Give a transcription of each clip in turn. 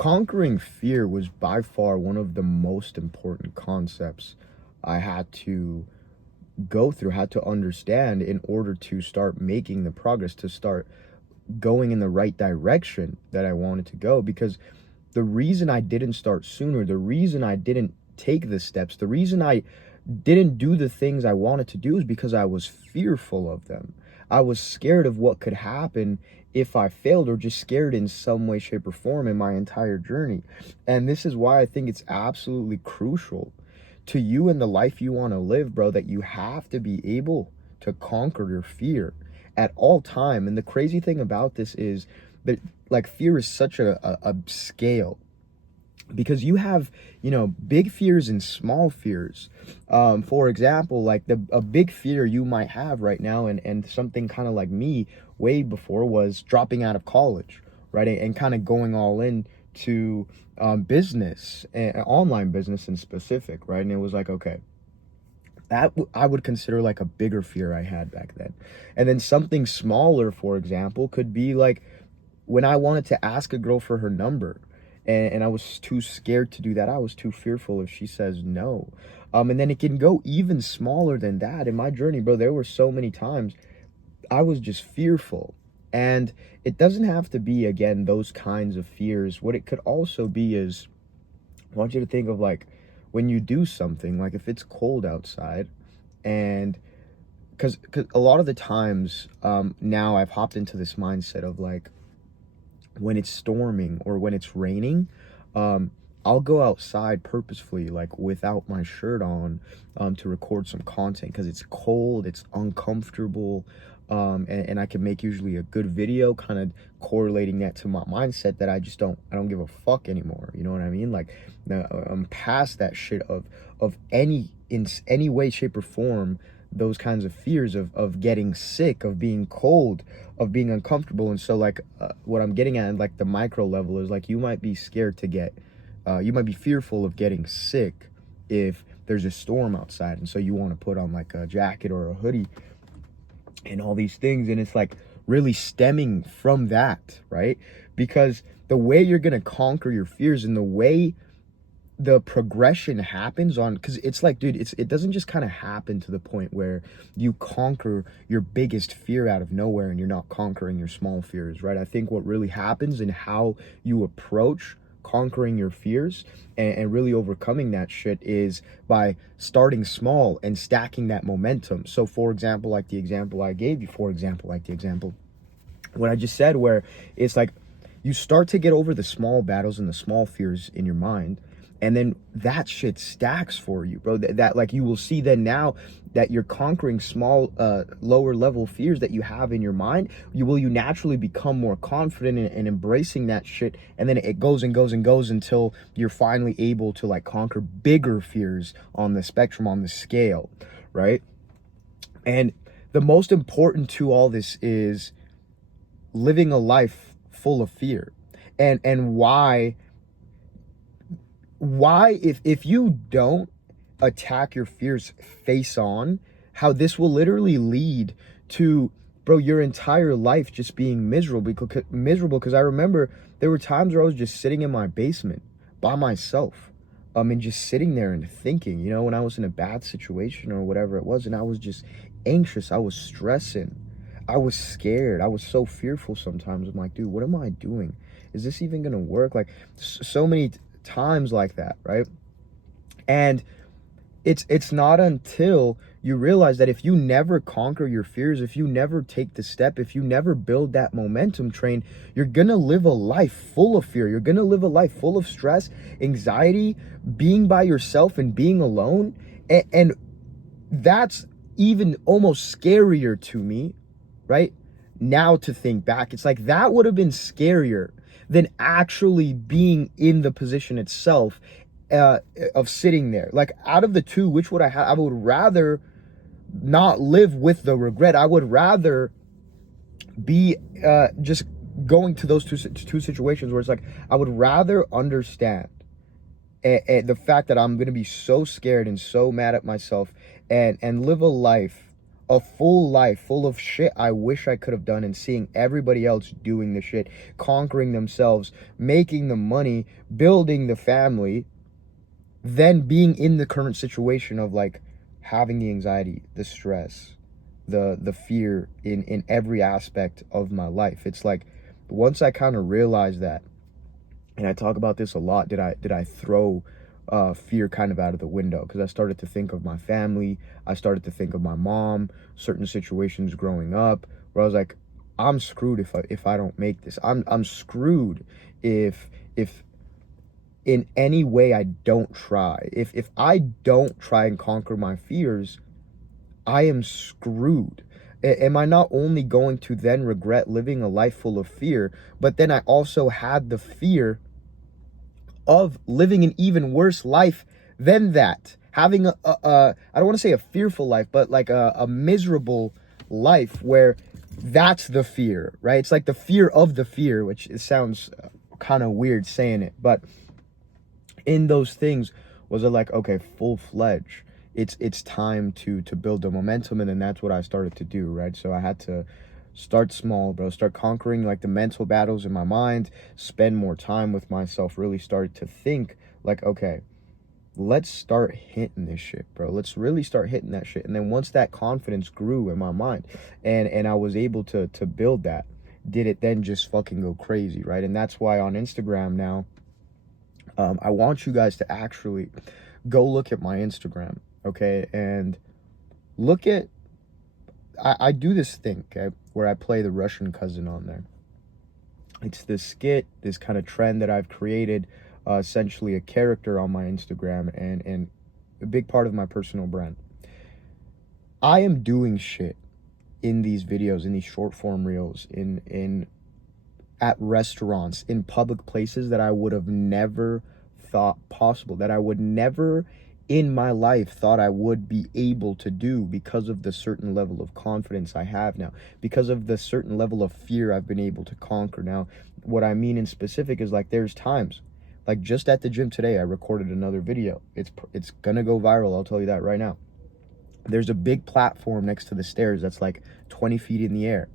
conquering fear was by far one of the most important concepts I had to go through, had to understand in order to start making the progress, to start going in the right direction that I wanted to go. Because the reason I didn't start sooner, the reason I didn't take the steps, the reason I didn't do the things I wanted to do is because I was fearful of them. I was scared of what could happen if I failed, or just scared in some way, shape, or form in my entire journey. And this is why I think it's absolutely crucial to you and the life you want to live, bro, that you have to be able to conquer your fear at all time. And the crazy thing about this is that, like, fear is such a scale, because you have, big fears and small fears. For example, like a big fear you might have right now, and something kind of like me way before, was dropping out of college, right? And kind of going all in to business, and online business in specific, right? And it was like, okay, that I would consider like a bigger fear I had back then. And then something smaller, for example, could be like when I wanted to ask a girl for her number, and I was too scared to do that. I was too fearful if she says no. And then it can go even smaller than that. In my journey, bro, there were so many times I was just fearful. And it doesn't have to be, again, those kinds of fears. What it could also be is, I want you to think of, like, when you do something, like if it's cold outside, and because a lot of the times now I've hopped into this mindset of, like, when it's storming or when it's raining, I'll go outside purposefully, like without my shirt on, to record some content, because it's cold, it's uncomfortable, and I can make usually a good video, kind of correlating that to my mindset that I don't give a fuck anymore. You know what I mean? Like, I'm past that shit of in any way, shape, or form, those kinds of fears of getting sick, of being cold, of being uncomfortable. And so, like, what I'm getting at, like the micro level, is like, you might be scared to you might be fearful of getting sick if there's a storm outside, and so you want to put on like a jacket or a hoodie and all these things. And it's like really stemming from that, right? Because the way you're gonna conquer your fears, and the way the progression happens on, because it's like, dude, it doesn't just kind of happen to the point where you conquer your biggest fear out of nowhere and you're not conquering your small fears, right? I think what really happens in how you approach conquering your fears and really overcoming that shit is by starting small and stacking that momentum. So, for example, like the example I gave you, what I just said, where it's like you start to get over the small battles and the small fears in your mind, and then that shit stacks for you, bro. That like, you will see then, now that you're conquering small, lower level fears that you have in your mind, you naturally become more confident in embracing that shit. And then it goes and goes and goes until you're finally able to, like, conquer bigger fears on the spectrum, on the scale, right? And the most important to all this is living a life full of fear. And why if you don't attack your fears face on, how this will literally lead to, bro, your entire life just being miserable. Because I remember there were times where I was just sitting in my basement by myself, and just sitting there and thinking, when I was in a bad situation or whatever it was, and I was just anxious, I was stressing, I was scared, I was so fearful sometimes. I'm like, dude, what am I doing? Is this even gonna work? Like, so many times like that, right? And it's not until you realize that if you never conquer your fears, if you never take the step, if you never build that momentum train, you're gonna live a life full of fear. You're gonna live a life full of stress, anxiety, being by yourself and being alone. And that's even almost scarier to me, right? Now, to think back, it's like that would have been scarier than actually being in the position itself, of sitting there. Like, out of the two, which would I have? I would rather not live with the regret. I would rather be just going to those two situations where it's like, I would rather understand the fact that I'm going to be so scared and so mad at myself, and live a life a full life full of shit I wish I could have done, and seeing everybody else doing the shit, conquering themselves, making the money, building the family, then being in the current situation of like having the anxiety, the stress, the fear in every aspect of my life. It's like once I kind of realized that, and I talk about this a lot, did I throw fear kind of out of the window, because I started to think of my family. I started to think of my mom, certain situations growing up where I was like, I'm screwed if I don't make this. I'm screwed if in any way I don't try. If I don't try and conquer my fears, I am screwed. Am I not only going to then regret living a life full of fear, but then I also had the fear of living an even worse life than that. Having I don't want to say a fearful life, but like a miserable life where that's the fear, right? It's like the fear of the fear, which it sounds kind of weird saying it, but in those things was it like, okay, full-fledged, it's time to build the momentum. And then that's what I started to do, right? So I had to start small, bro, start conquering like the mental battles in my mind, spend more time with myself, really start to think like, okay, let's start hitting this shit, bro. Let's really start hitting that shit. And then once that confidence grew in my mind, and I was able to build that, did it then just fucking go crazy, right? And that's why on Instagram now, I want you guys to actually go look at my Instagram, okay? And look at, I do this thing, okay, where I play the Russian cousin on there. It's this skit, this kind of trend that I've created, essentially a character on my Instagram, and a big part of my personal brand. I am doing shit in these videos, in these short form reels, in at restaurants, in public places that I would have never thought possible, that I would never in my life thought I would be able to do, because of the certain level of confidence I have now, because of the certain level of fear I've been able to conquer. Now, what I mean in specific is like there's times, like just at the gym today, I recorded another video. It's gonna go viral, I'll tell you that right now. There's a big platform next to the stairs that's like 20 feet in the air.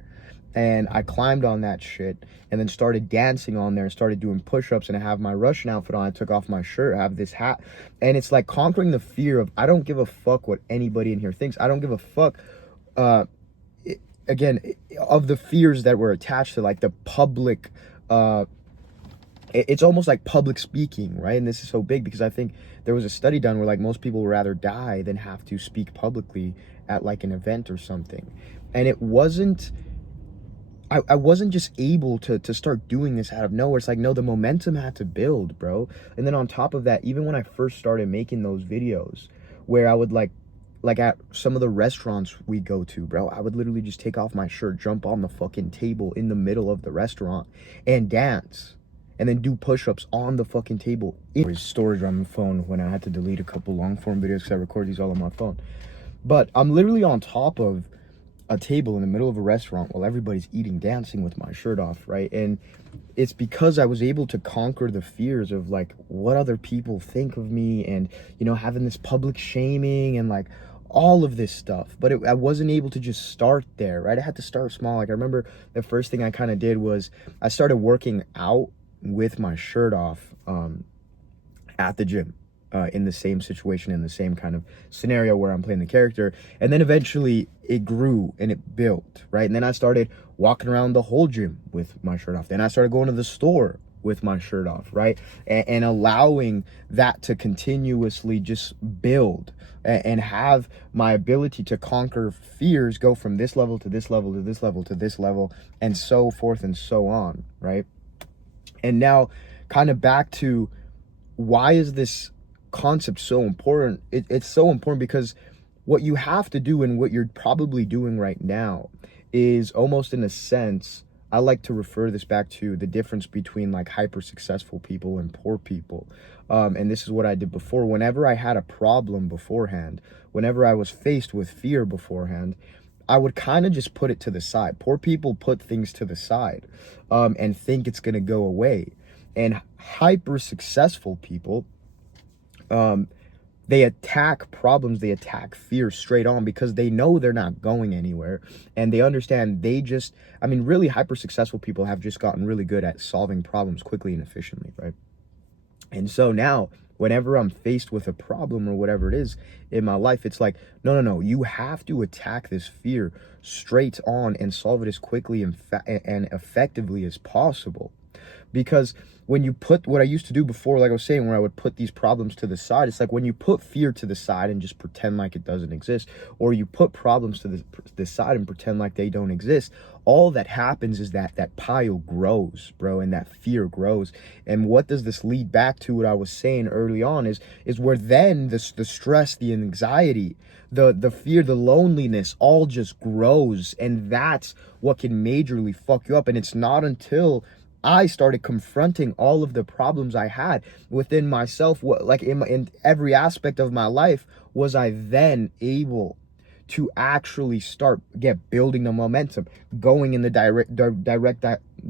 And I climbed on that shit and then started dancing on there and started doing push-ups, and I have my Russian outfit on. I took off my shirt, I have this hat, and it's like conquering the fear of, I don't give a fuck what anybody in here thinks. I don't give a fuck, again, of the fears that were attached to like the public, it's almost like public speaking, right? And this is so big because I think there was a study done where like most people would rather die than have to speak publicly at like an event or something. And it wasn't, I wasn't just able to start doing this out of nowhere. It's like, no, the momentum had to build, bro. And then on top of that, even when I first started making those videos where I would like at some of the restaurants we go to, bro, I would literally just take off my shirt, jump on the fucking table in the middle of the restaurant and dance, and then do push-ups on the fucking table. Storage on the phone when I had to delete a couple long form videos because I record these all on my phone. But I'm literally on top of a table in the middle of a restaurant while everybody's eating, dancing with my shirt off, right? And it's because I was able to conquer the fears of like what other people think of me, and you know, having this public shaming and like all of this stuff. But I wasn't able to just start there, right? I had to start small. Like I remember the first thing I kind of did was I started working out with my shirt off at the gym. In the same situation, in the same kind of scenario where I'm playing the character. And then eventually it grew and it built, right? And then I started walking around the whole gym with my shirt off. Then I started going to the store with my shirt off, right? And allowing that to continuously just build and have my ability to conquer fears go from this level to this level to this level to this level, and so forth and so on, right? And now kind of back to, why is this concept so important? It's so important because what you have to do, and what you're probably doing right now, is almost in a sense, I like to refer this back to the difference between like hyper successful people and poor people. And this is what I did before. Whenever I had a problem beforehand, whenever I was faced with fear beforehand, I would kind of just put it to the side. Poor people put things to the side and think it's going to go away. And hyper successful people, they attack problems, they attack fear straight on because they know they're not going anywhere. And they understand I mean, really hyper successful people have just gotten really good at solving problems quickly and efficiently, right? And so now, whenever I'm faced with a problem or whatever it is in my life, it's like, no, you have to attack this fear straight on and solve it as quickly and effectively as possible. Because when you put what I used to do before, like I was saying, where I would put these problems to the side, it's like when you put fear to the side and just pretend like it doesn't exist, or you put problems to the side and pretend like they don't exist, all that happens is that pile grows, bro, and that fear grows. And what does this lead back to? What I was saying early on is where then the stress, the anxiety, the fear, the loneliness all just grows, and that's what can majorly fuck you up. And it's not until I started confronting all of the problems I had within myself, like in every aspect of my life, was I then able to actually start building the momentum, going in the direct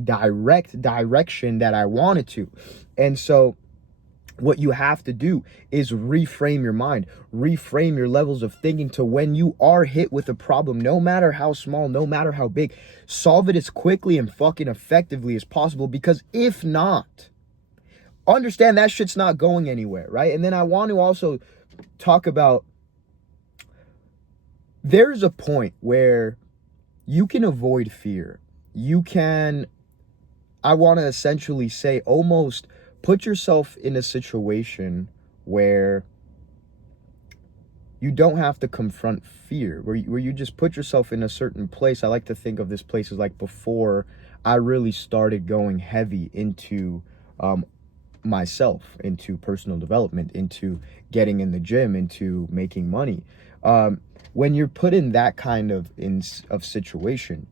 direction that I wanted to. And so what you have to do is reframe your mind, reframe your levels of thinking to when you are hit with a problem, no matter how small, no matter how big, solve it as quickly and fucking effectively as possible. Because if not, understand that shit's not going anywhere, right? And then I want to also talk about, there's a point where you can avoid fear. You can, I want to essentially say, almost put yourself in a situation where you don't have to confront fear, where you just put yourself in a certain place. I like to think of this place as like before I really started going heavy into myself, into personal development, into getting in the gym, into making money. When you're put in that kind of situation,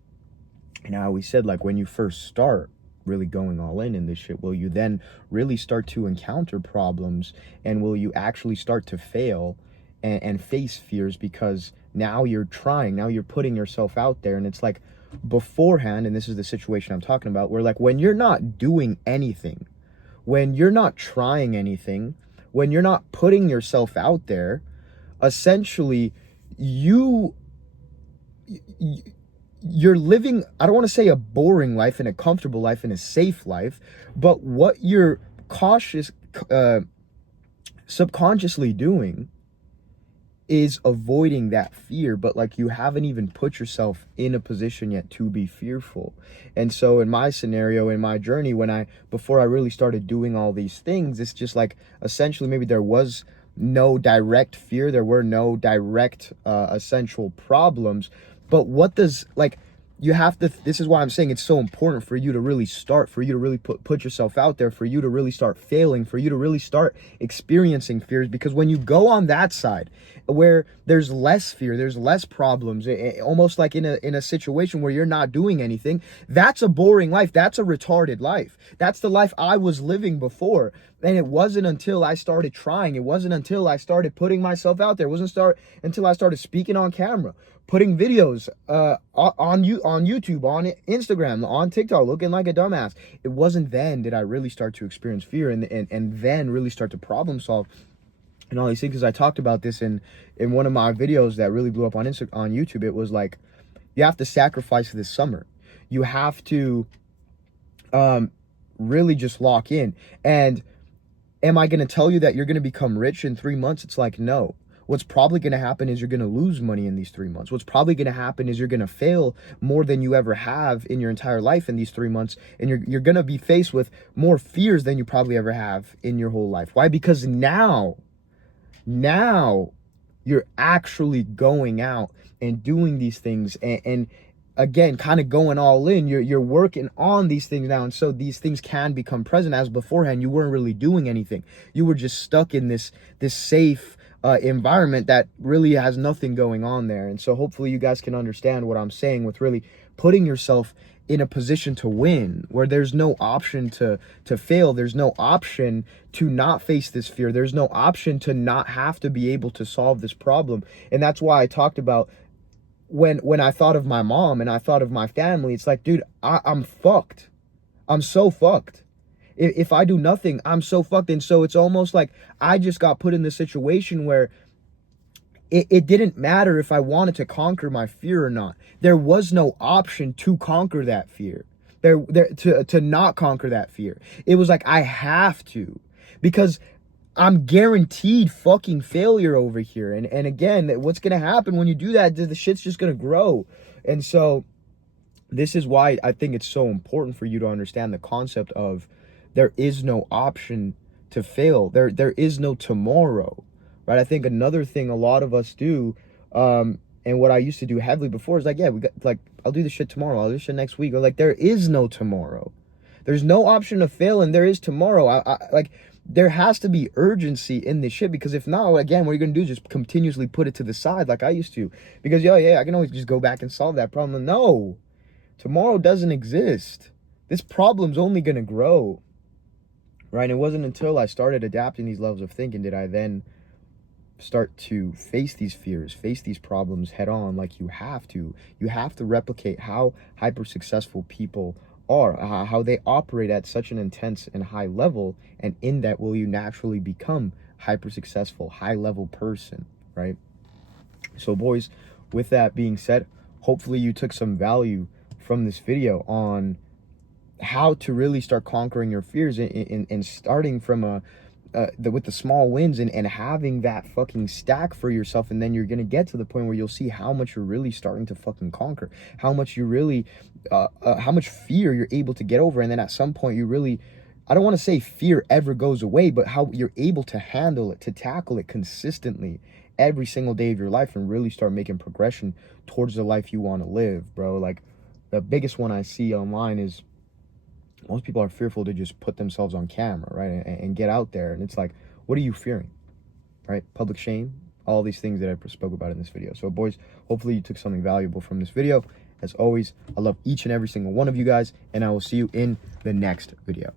and I always said, like, when you first start really going all in this shit, will you then really start to encounter problems, and will you actually start to fail and face fears? Because now you're trying, now you're putting yourself out there. And it's like beforehand, and this is the situation I'm talking about, where like when you're not doing anything, when you're not trying anything, when you're not putting yourself out there, essentially you're living, I don't want to say a boring life and a comfortable life and a safe life, but what you're subconsciously doing is avoiding that fear. But like, you haven't even put yourself in a position yet to be fearful. And so in my scenario, in my journey, before I really started doing all these things, it's just like, essentially, maybe there was no direct fear, there were no direct essential problems. But what does, like, you have to, this is why I'm saying it's so important for you to really start, for you to really put yourself out there, for you to really start failing, for you to really start experiencing fears. Because when you go on that side where there's less fear, there's less problems, almost like in a situation where you're not doing anything, that's a boring life. That's a retarded life. That's the life I was living before. And it wasn't until I started trying, it wasn't until I started putting myself out there, it wasn't until I started speaking on camera, putting videos on YouTube, on Instagram, on TikTok, looking like a dumbass. It wasn't then did I really start to experience fear and then really start to problem solve and all these things. Because I talked about this in one of my videos that really blew up on YouTube. It was like, you have to sacrifice this summer. You have to really just lock in. And am I going to tell you that you're going to become rich in 3 months? It's like, no. What's probably going to happen is you're going to lose money in these 3 months. What's probably going to happen is you're going to fail more than you ever have in your entire life in these 3 months. And you're going to be faced with more fears than you probably ever have in your whole life. Why? Because now you're actually going out and doing these things and again, kind of going all in. You're working on these things now, and so these things can become present. As beforehand, you weren't really doing anything. You were just stuck in this safe environment that really has nothing going on there. And so hopefully you guys can understand what I'm saying with really putting yourself in a position to win, where there's no option to fail. There's no option to not face this fear. There's no option to not have to be able to solve this problem. And that's why I talked about when I thought of my mom and I thought of my family, it's like, dude, I'm fucked. I'm so fucked. If I do nothing, I'm so fucked. And so it's almost like I just got put in this situation where it didn't matter if I wanted to conquer my fear or not. There was no option to conquer that fear. To not conquer that fear. It was like I have to, because I'm guaranteed fucking failure over here. And again, what's gonna happen when you do that? The shit's just gonna grow. And so this is why I think it's so important for you to understand the concept of there is no option to fail. There is no tomorrow, right? I think another thing a lot of us do, and what I used to do heavily before is like, yeah, we got like, I'll do this shit tomorrow. I'll do this shit next week. Or like, there is no tomorrow. There's no option to fail, and there is tomorrow. Like, there has to be urgency in this shit, because if not, again, what you're gonna do is just continuously put it to the side like I used to. Because, yeah, I can always just go back and solve that problem. No. Tomorrow doesn't exist. This problem's only going to grow, right? It wasn't until I started adapting these levels of thinking did I then start to face these fears, face these problems head on, like you have to. You have to replicate how hyper successful people are, how they operate at such an intense and high level, and in that will you naturally become hyper successful, high level person, right? So boys, with that being said, hopefully you took some value from this video on how to really start conquering your fears, and starting from with the small wins, and having that fucking stack for yourself. And then you're gonna get to the point where you'll see how much you're really starting to fucking conquer, how much you really how much fear you're able to get over. And then at some point you really, I don't want to say fear ever goes away, but how you're able to handle it, to tackle it consistently every single day of your life, and really start making progression towards the life you want to live, bro. Like, the biggest one I see online is most people are fearful to just put themselves on camera, right? And get out there. And it's like, what are you fearing, right? Public shame, all these things that I spoke about in this video. So boys, hopefully you took something valuable from this video. As always, I love each and every single one of you guys, and I will see you in the next video.